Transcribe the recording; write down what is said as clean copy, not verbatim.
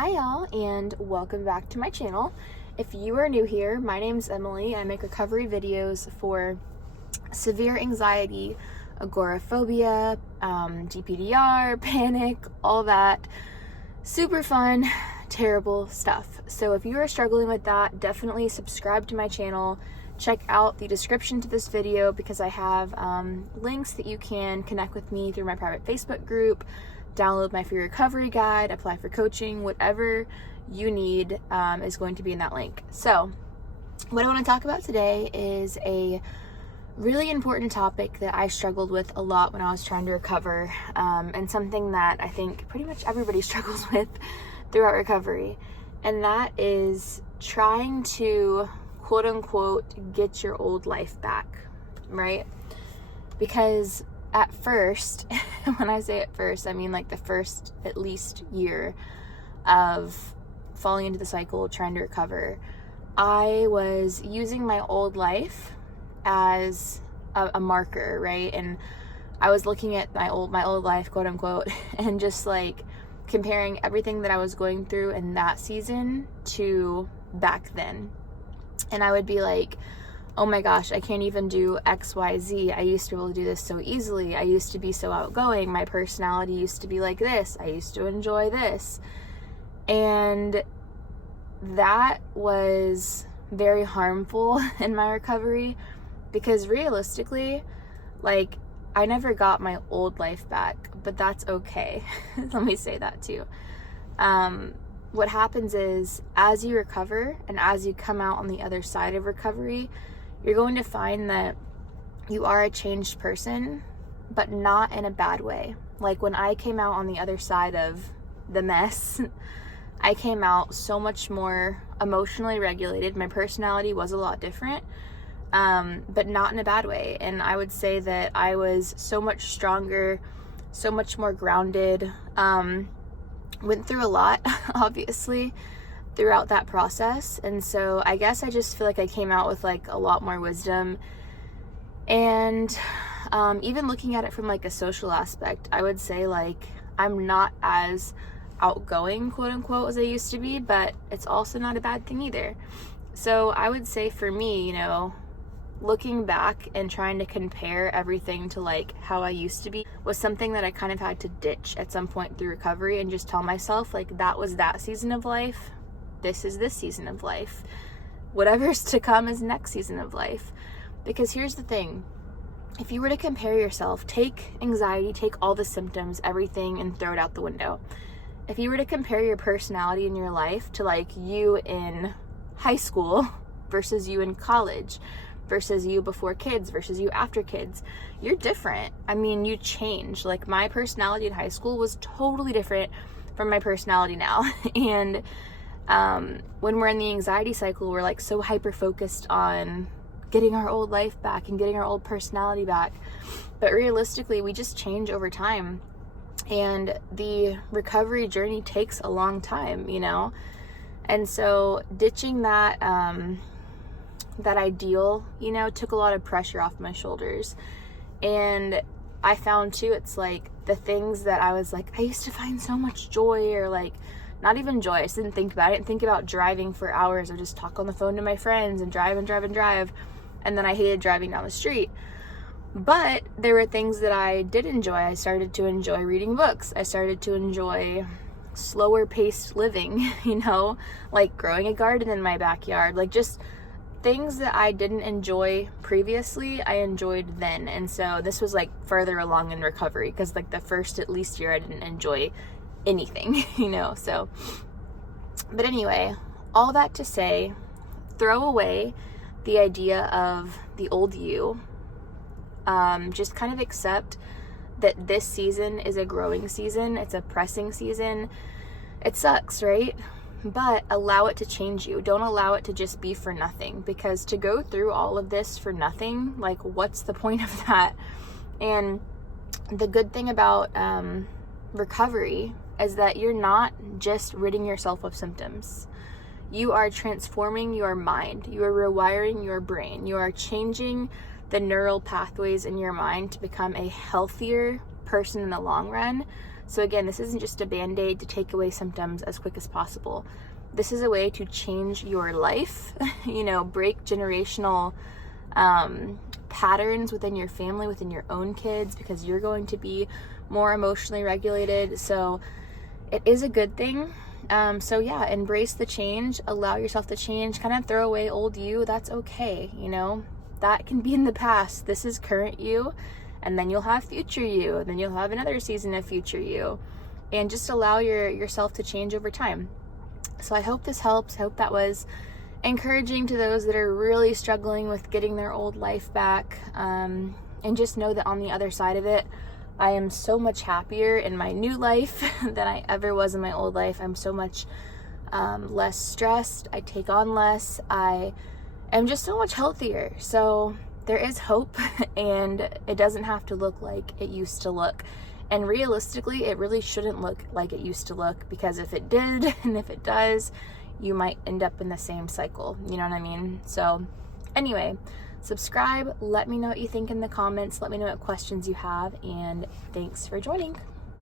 Hi y'all, and welcome back to my channel. If you are new here, my name's Emily. I make recovery videos for severe anxiety, agoraphobia, DPDR, panic, all that super fun, terrible stuff. So if you are struggling with that, definitely subscribe to my channel. Check out the description to this video because I have links that you can connect with me through my private Facebook group, download my free recovery guide, apply for coaching, whatever you need is going to be in that link. So what I want to talk about today is a really important topic that I struggled with a lot when I was trying to recover, and something that I think pretty much everybody struggles with throughout recovery, and that is trying to quote unquote get your old life back, right? Because at first, when I say at first, I mean like the first at least year of falling into the cycle, trying to recover, I was using my old life as a marker, right? And I was looking at my old life, quote unquote, and just like comparing everything that I was going through in that season to back then. And I would be like, oh my gosh, I can't even do XYZ. I used to be able to do this so easily. I used to be so outgoing. My personality used to be like this. I used to enjoy this. And that was very harmful in my recovery because realistically, like, I never got my old life back, but that's okay. Let me say that too. What happens is as you recover and as you come out on the other side of recovery, you're going to find that you are a changed person, but not in a bad way. Like when I came out on the other side of the mess, I came out so much more emotionally regulated. My personality was a lot different, but not in a bad way. And I would say that I was so much stronger, so much more grounded, went through a lot, obviously, throughout that process. And so I guess I just feel like I came out with like a lot more wisdom. And even looking at it from like a social aspect, I would say like I'm not as outgoing, quote unquote, as I used to be, but it's also not a bad thing either. So I would say for me, you know, looking back and trying to compare everything to like how I used to be was something that I kind of had to ditch at some point through recovery and just tell myself like that was that season of life. This is this season of life. Whatever's to come is next season of life. Because here's the thing. If you were to compare yourself, take anxiety, take all the symptoms, everything, and throw it out the window. If you were to compare your personality in your life to like you in high school versus you in college, versus you before kids versus you after kids, you're different. I mean, you change. Like my personality in high school was totally different from my personality now. And when we're in the anxiety cycle, we're like so hyper focused on getting our old life back and getting our old personality back. But realistically, we just change over time. And the recovery journey takes a long time, you know? And so ditching that, that ideal, you know, took a lot of pressure off my shoulders. And I found too, it's like the things that I was like, I used to find so much joy, or like, not even joy. I just didn't think about it. I didn't think about driving for hours or just talk on the phone to my friends and drive and drive and drive. And then I hated driving down the street. But there were things that I did enjoy. I started to enjoy reading books. I started to enjoy slower paced living, you know, like growing a garden in my backyard, like just things that I didn't enjoy previously, I enjoyed then. And so this was like further along in recovery because like the first at least year I didn't enjoy anything, you know. So, but anyway, all that to say, throw away the idea of the old you. Just kind of accept that this season is a growing season. It's a pressing season. It sucks, right? But allow it to change you. Don't allow it to just be for nothing, because to go through all of this for nothing, like what's the point of that? And the good thing about recovery is that you're not just ridding yourself of symptoms. You are transforming your mind. You are rewiring your brain. You are changing the neural pathways in your mind to become a healthier person in the long run, So again, this isn't just a band-aid to take away symptoms as quick as possible. This is a way to change your life, you know, break generational patterns within your family, within your own kids, because you're going to be more emotionally regulated. So it is a good thing. So yeah, embrace the change, allow yourself to change, kind of throw away old you. That's okay. You know, that can be in the past. This is current you, and then you'll have future you, and then you'll have another season of future you, and just allow yourself to change over time. So I hope this helps. I hope that was encouraging to those that are really struggling with getting their old life back. And just know that on the other side of it, I am so much happier in my new life than I ever was in my old life. I'm so much less stressed. I take on less. I am just so much healthier. So there is hope, and it doesn't have to look like it used to look. And realistically, it really shouldn't look like it used to look, because if it did, and if it does, you might end up in the same cycle. You know what I mean? So anyway, subscribe. Let me know what you think in the comments. Let me know what questions you have. And thanks for joining.